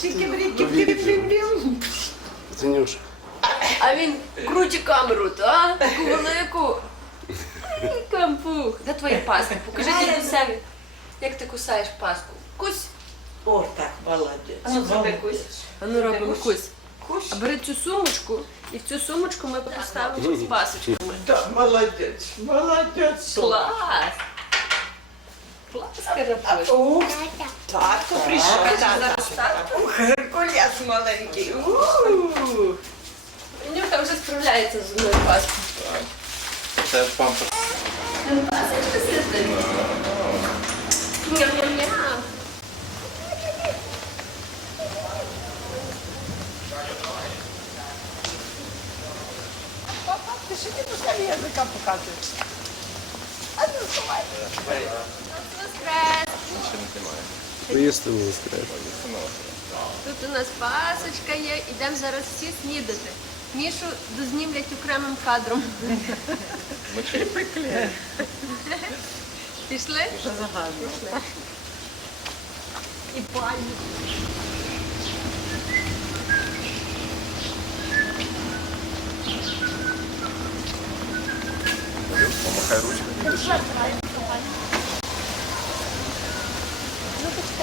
Чики-брики-бім-бім-бім. Танюш, А він круче камеру, та? Таку велику. Кампух. Де твоя паска? Покажи дідусеві, як ти кусаєш паску. Кусь. О, так, молодець. А ну зроби кусь. А ну робимо кусь. Кусь. А бери цю сумочку, і в цю сумочку ми поставимо з пасочками. Да, молодець, молодець. Клас! Карапуз. Ух, татко прийшов. Ух, Геркулес маленький. Ух. Нюха вже справляється з одною паскою. Це памперс. Пасочка сидить. Ням-ням-ням. Папа, ти що ти пускай язика показуєш? А ну, давай. Воскрес! Ще поїсти скажеш. Тут у нас пасочка є, ідемо зараз всі снідати. Мішу дознімлять окремим кадром. Вночі. Пішли? Пішли. І бальні. Помахай ручкою. Ну, почекайте, не зніміть. Зараз, зараз там задівають.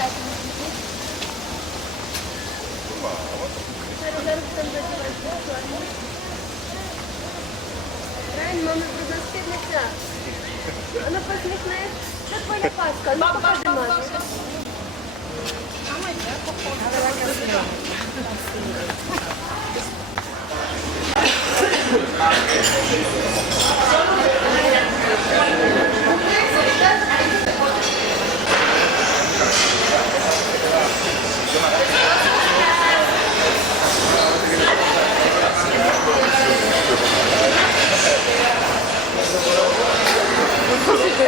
Райн, мама брудна спідниця. Вона посміхнеться. Це твоя паска. Ну, покажи мамі. Ти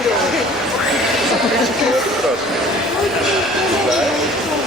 Thank you.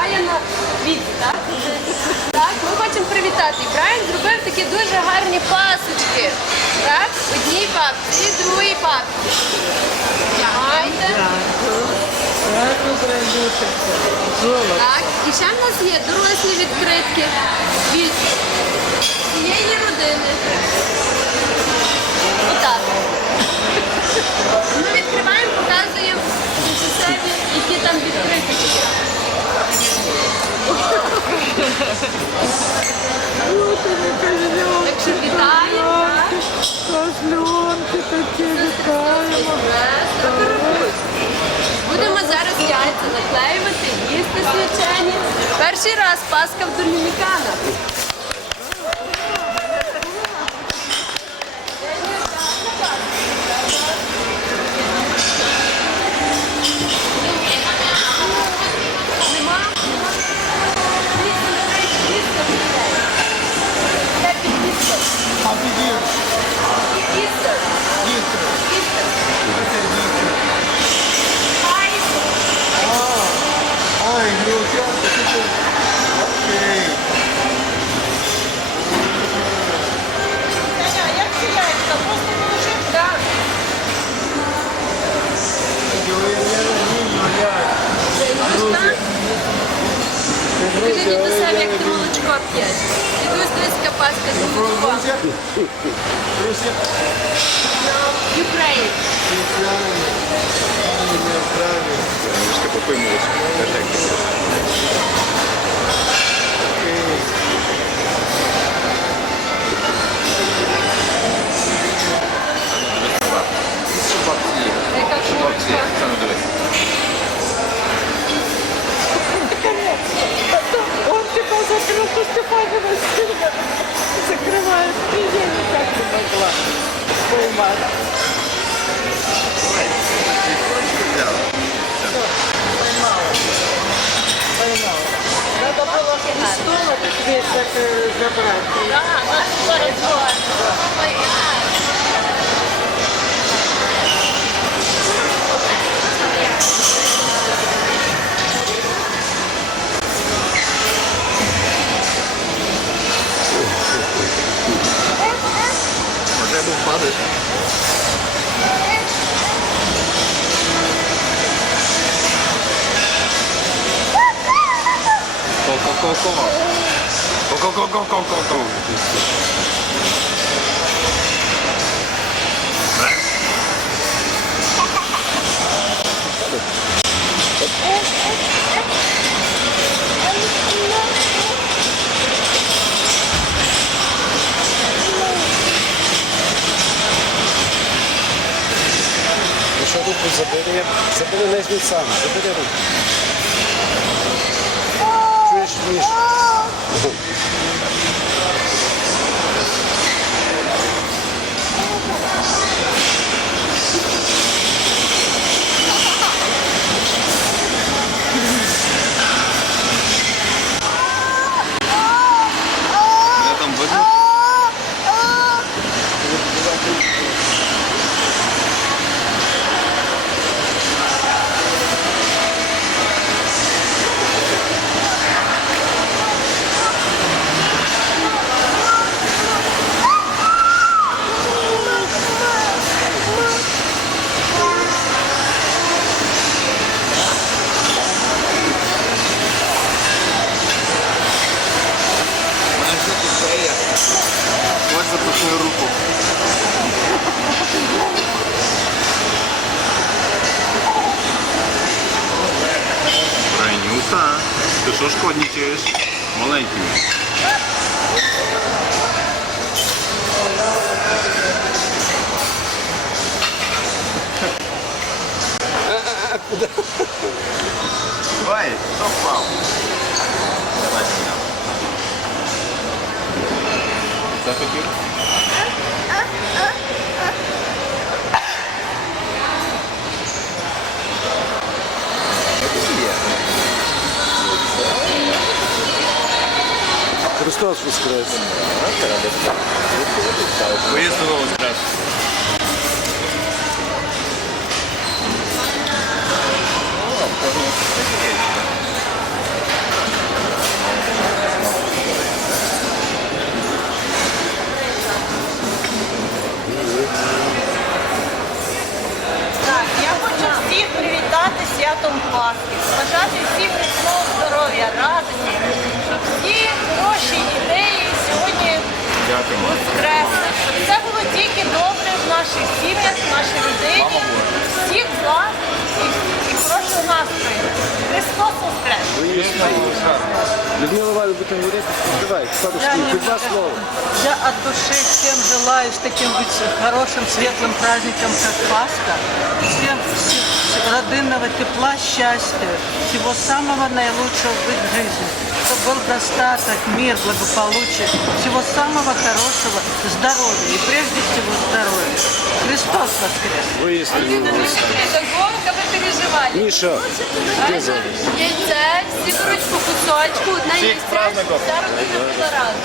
Брайана від, так? Так, ми хочемо привітати. Брайан зробив такі дуже гарні пасочки. Так? Одній папці і другій папці. Тягайте. Так, і ще в нас є дорослі відкритки від цієї родини. Отак. Ми відкриваємо, показуємо Так що. Будемо зараз яйця наклеювати, їсти свячені. Перший раз Пасха в Домінікана. 45. Иду эстонская паста. Грузия. Украина. Немножко попымылась. Perfect. Okay. ここここ go, go, go, go, go, go. Защото забере, забере не сме сами, забере. Що шкодничаєш? Маленький. Давай, хто впав? Давай сюди. Захотів? Христос воскрес. Воістину воскрес. Так, я хочу всіх привітати святом Пасхи, бажати всім міцного здоров'я, радості, хороші ідеї сьогодні Дякуємо. воскресли, щоб все було тільки добре в наших сім'ях, в нашій родині, всіх благ і, і хорошого настрою. Христос воскрес! Людмила Валю буде говорити, давай, пару слів, два слова. Я от души всем желаю с таким быть хорошим, светлым праздником, как Пасха. Всем вс- вс- родинного тепла, счастья, всего самого наилучшего в их жизни. Чтобы был достаток, мир, благополучие, всего самого хорошего, здоровья и прежде всего здоровья. Христос воскрес! Воістину воскрес. Вовка, ви переживаєте. Міша, де зараз? Яйце, всі беруть по кусочку, одна Всіх яйця, з праздником. вся родина пила разом.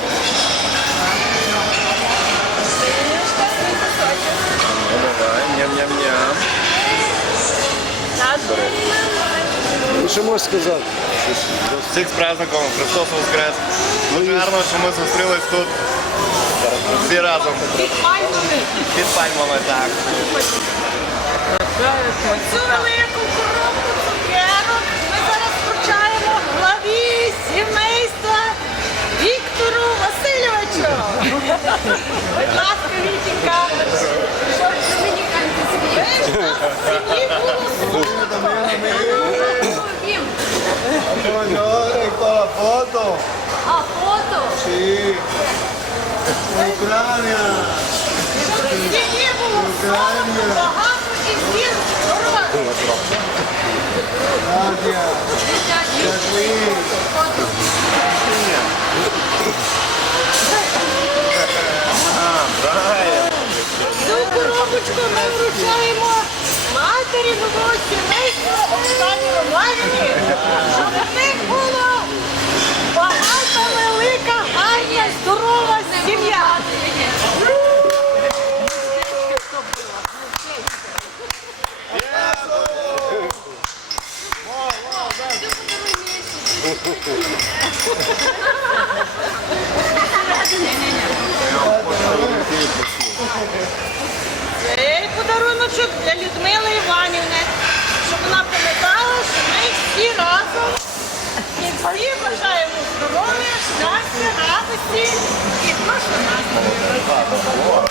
Синюшка, твій кусочок. Ну давай, ням-ням-ням. Нашу Ну що можеш сказати? Всіх з праздником, Христос Воскрес. Дуже гарно, що ми зустрілись тут. Всі разом. Під пальмами. Під пальмами, так. Цю велику В сім'ї було солодко, багато і всім. Дитячі Jasmine. Цю коробочку ми вручаємо матері нового сімейства Оксані Романівні, щоб в них було багато Цей подаруночок для Людмили Іванівни, щоб вона пам'ятала, що ми всі разом і всі бажаємо здоров'я, щастя, радості і прошу настрою.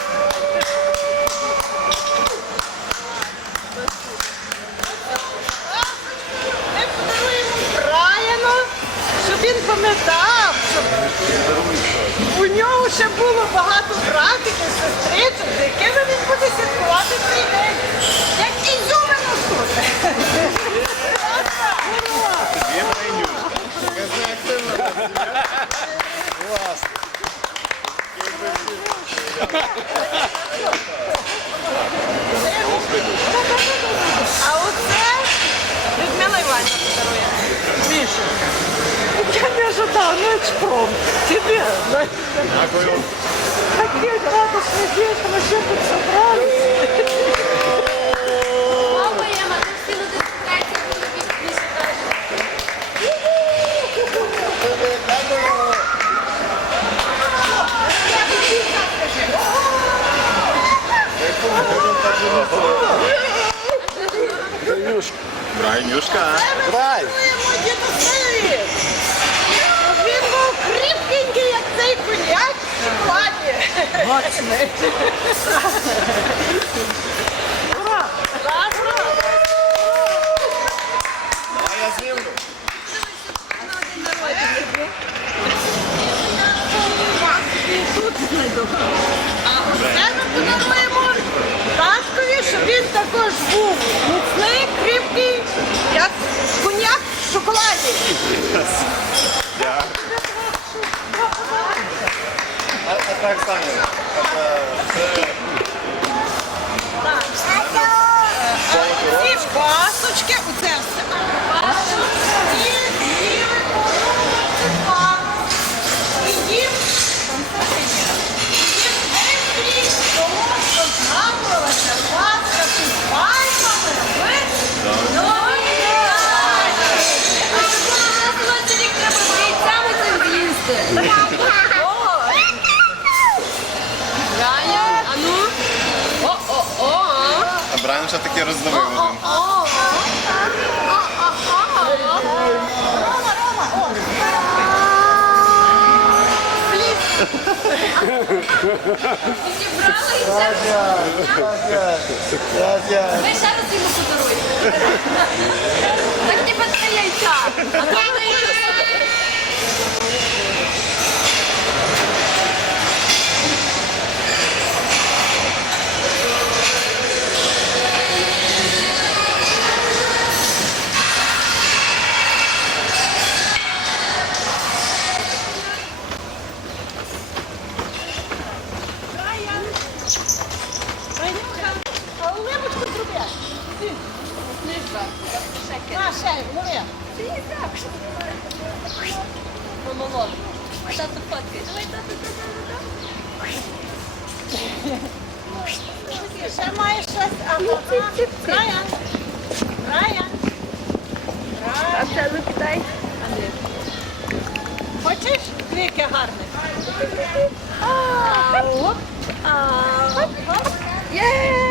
Ми подаруємо Брайану, щоб він пам'ятав, щоб у нього ще було багато братиків, сестричок, з якими він буде святкувати цей день. Як ізюмину тут. А оце Людмила Іванівна подарує. Миша, я не ожидал, ну экспром. Тебе, Дякую. такие радостные дети, мы все тут собрались. Мама, я мати шоколаді. Мощный. Класно. А я знімлю. А оце ми подаруємо таткові, щоб він також був міцний, кріпкий, як коньяк в шоколаді. Дякую. А, Саня, так самі. Ці пасочки, Зібрали і все. Ви ще раз йому подаруєте. Так ніби це яйця. А то не яйця. Ванюха, а оливочку зроби. На, ще, лови. Помолод. А тато фоткає. Давай, тато, тато, тато. Ще маєш щось, а Брайан. Брайан. А це ну кидай. Хочеш? Яке гарне. Ау. Ау. Є!